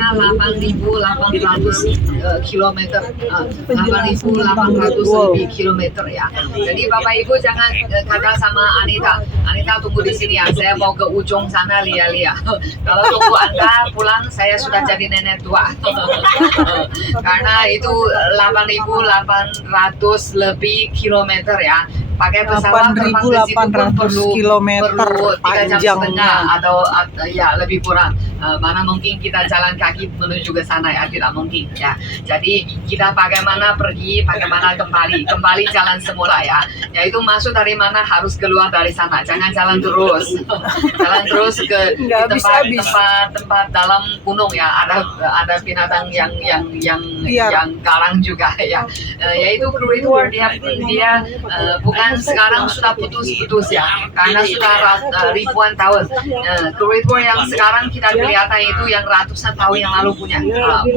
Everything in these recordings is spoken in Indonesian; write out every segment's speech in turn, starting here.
panjangnya 8.800 kilometer, 8.800 lebih kilometer ya. Jadi Bapak Ibu jangan kata sama Anita tunggu di sini ya, saya mau ke ujung sana lihat-lihat. Kalau tunggu Anda pulang, saya sudah jadi nenek tua. Karena itu 8.800 lebih kilometer ya. Pakai pesawat terbang ke situ pun perlu 3 jam setengah atau ya lebih kurang. Mana mungkin kita jalan kaki menuju ke sana ya, tidak mungkin ya. Jadi kita bagaimana pergi, bagaimana kembali jalan semula ya. Yaitu masuk dari mana harus keluar dari sana, jangan jalan terus. Jalan terus ke tempat dalam gunung ya. Ada binatang yang garang juga ya. Yaitu Great Wall dia bukan sekarang sudah putus ya, karena sudah ribuan tahun. Great Wall yang sekarang kita kelihatan itu yang ratusan tahun yang lalu punya.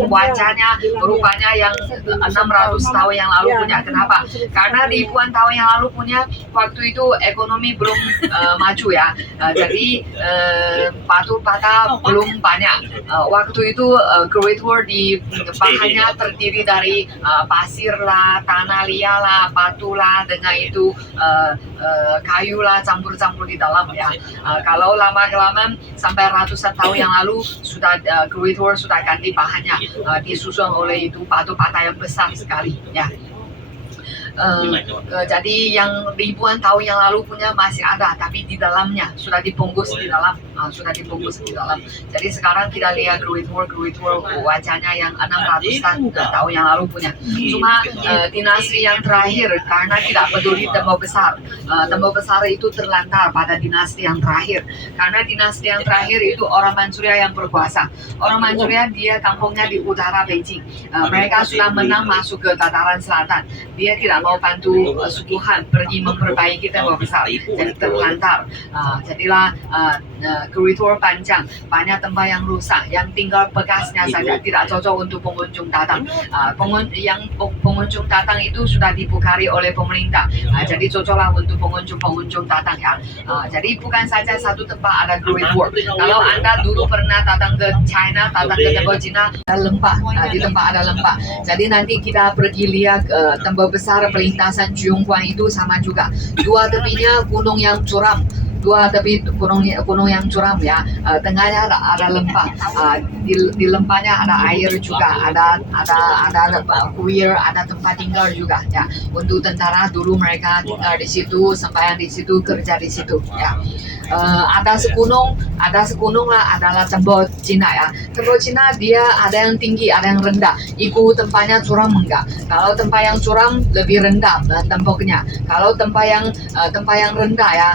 Wajahnya rupanya yang 600 tahun yang lalu punya. Kenapa? Karena ribuan tahun yang lalu punya, waktu itu ekonomi belum maju ya. Jadi batu bata belum banyak. Waktu itu Great Wall di bahannya terdiri dari pasir lah, tanah liat lah, batu lah, dengan itu kayu lah campur-campur di dalam ya. Kalau lama-kelamaan sampai ratusan tahun yang lalu sudah Great Wall sudah ganti bahannya, disusun oleh itu batu bata yang besar sekali ya. Jadi yang ribuan tahun yang lalu punya masih ada, tapi di dalamnya sudah dibungkus di dalam, Jadi sekarang kita lihat Great Wall wajahnya yang 600 tahun yang lalu punya. Cuma dinasti yang terakhir, karena tidak peduli tembok besar, tembok besar itu terlantar pada dinasti yang terakhir. Karena dinasti yang terakhir itu orang Manchuria yang berkuasa. Orang Manchuria dia kampungnya di utara Beijing. Mereka sudah menang masuk ke dataran selatan. Dia tidak mau bantu suku Han pergi memperbaiki tembok besar, jadi terlantar. Jadilah Great Wall panjang, banyak tempat yang rusak, yang tinggal bekasnya saja, tidak cocok untuk pengunjung datang. Pengunjung datang itu sudah dibukari oleh pemerintah, jadi cocoklah untuk pengunjung datang ya. Jadi bukan saja satu tempat ada Great Wall. Kalau Anda dulu pernah datang ke China, datang ke tembok Cina, ada lembah, di tempat ada lembah. Jadi nanti kita pergi lihat tembok besar perlintasan Jiuquan itu sama juga. Dua tepinya gunung yang curam, gunung yang curam ya. Tengahnya ada lembah. Di lembahnya ada air juga, ada kuil, ada tempat tinggal juga ya. Untuk tentara dulu mereka tinggal di situ, sembahyang di situ, kerja di situ ya. Ada segunung lah, adalah tembok Cina ya. Tembok Cina dia ada yang tinggi, ada yang rendah. Ikut tempatnya curam enggak? Kalau tempat yang curam lebih rendah temboknya. Kalau tempat yang rendah ya,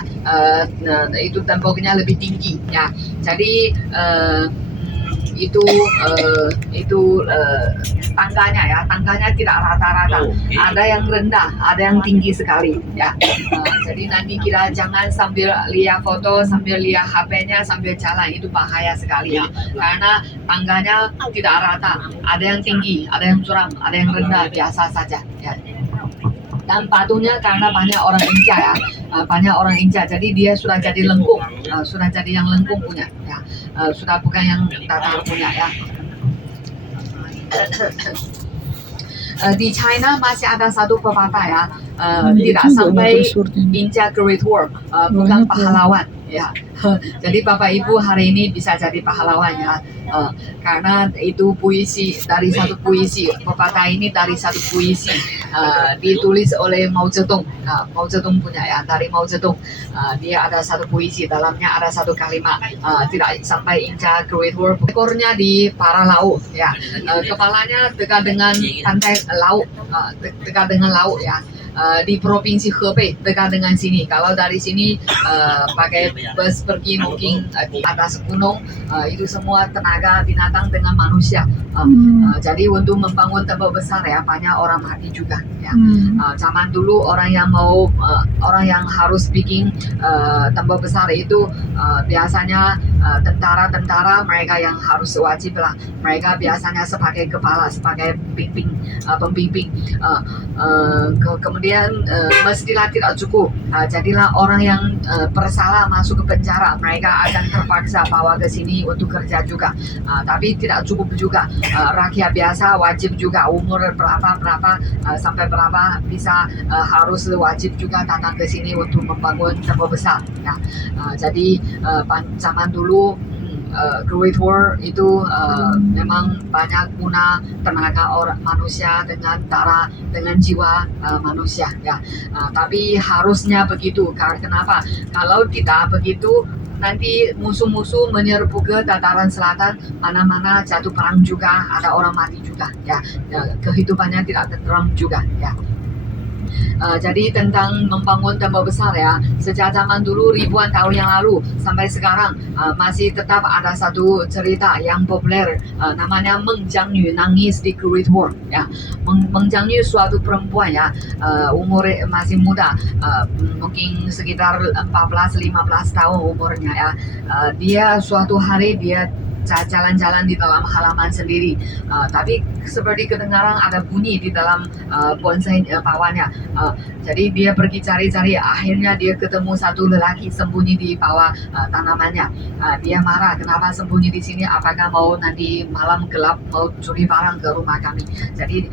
itu temboknya lebih tinggi ya. Jadi itu tangganya ya, tangganya tidak rata-rata, ada yang rendah, ada yang tinggi sekali ya. Jadi nanti kita jangan sambil lihat foto, sambil lihat HP-nya, sambil jalan, itu bahaya sekali ya, karena tangganya tidak rata, ada yang tinggi, ada yang curam, ada yang rendah, biasa saja ya. Dan batunya karena banyak orang injak, jadi dia sudah jadi lengkung, sudah jadi yang lengkung punya ya, sudah bukan yang datar punya ya. Di China masih ada satu pepatah ya, tidak sampai injak Great Wall bukan pahlawan ya. Jadi Bapak Ibu hari ini bisa jadi pahlawan ya, karena itu puisi, dari satu puisi, pepatah ini dari satu puisi, ditulis oleh Mao Zedong. Mao Zedong punya ya, dari Mao Zedong. Dia ada satu puisi, dalamnya ada satu kalimat, tidak sampai injak Great Wall. Ekornya di para laut ya, kepalanya dekat dengan pantai laut, dekat dengan laut ya. Di provinsi Hebei, dekat dengan sini. Kalau dari sini pakai bus pergi mungkin di atas gunung, itu semua tenaga binatang dengan manusia. Jadi untuk membangun tembok besar ya, banyak orang mati juga ya. Zaman dulu orang yang harus bikin tembok besar itu biasanya tentara-tentara mereka yang harus wajib lah. Mereka biasanya sebagai kepala, sebagai pembimbing. Kemudian mestilah tidak cukup. Jadilah orang yang bersalah masuk ke penjara, mereka akan terpaksa bawa ke sini untuk kerja juga. Tapi tidak cukup juga. Rakyat biasa wajib juga, umur berapa sampai berapa bisa harus wajib juga datang ke sini untuk membangun tembok besar. Ya. Jadi zaman dulu Great War itu memang banyak guna tenaga orang manusia dengan darah, dengan jiwa manusia. Ya. Tapi harusnya begitu. Kenapa? Kalau tidak begitu, nanti musuh-musuh menyerbu ke dataran selatan, mana-mana jatuh perang juga, ada orang mati juga. Ya. Kehidupannya tidak tenteram juga. Ya. Jadi tentang membangun tembok besar ya, sejak zaman dulu ribuan tahun yang lalu sampai sekarang masih tetap ada satu cerita yang populer, namanya Meng Jiangyu, nangis di Great War. Ya, Meng Jiangyu suatu perempuan ya, umur masih muda, mungkin sekitar 14-15 tahun umurnya ya. Dia suatu hari dia jalan-jalan di dalam halaman sendiri, tapi seperti kedengaran ada bunyi di dalam bonsai bawahnya. Jadi dia pergi cari-cari, akhirnya dia ketemu satu lelaki sembunyi di bawah tanamannya. Dia marah, kenapa sembunyi di sini? Apakah mau nanti malam gelap mau curi barang ke rumah kami? Jadi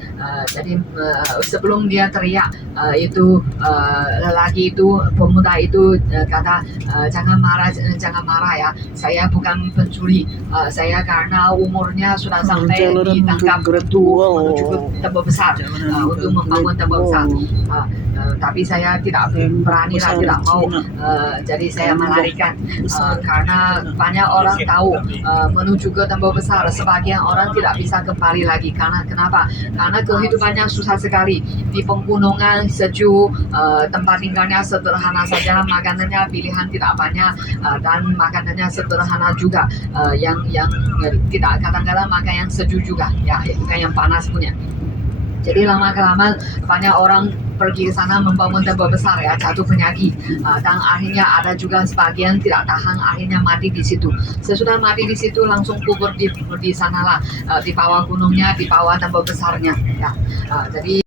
sebelum dia teriak, itu lelaki itu, pemuda itu kata, jangan marah ya, saya bukan pencuri. Saya karena umurnya sudah sampai ditangkap menuju ke tembok besar, untuk membangun tembok besar. Tapi saya tidak berani lah, tidak mau. Jadi saya melarikan karena banyak orang tahu menuju ke tembok besar. Sebagian orang tidak bisa kembali lagi. Karena kenapa? Karena kehidupannya susah sekali di pegunungan, sejuk, tempat tinggalnya sederhana saja, makanannya pilihan tidak banyak, dan makanannya sederhana juga. Yang tidak, kadang-kadang makan yang sejuk juga ya, bukan yang panas punya. Jadi lama-kelamaan banyak orang pergi ke sana membangun tembok besar ya, jatuh penyakit, dan akhirnya ada juga sebagian tidak tahan, akhirnya mati di situ. Sesudah mati di situ langsung kubur di sanalah, di bawah gunungnya, di bawah tembok besarnya ya. Jadi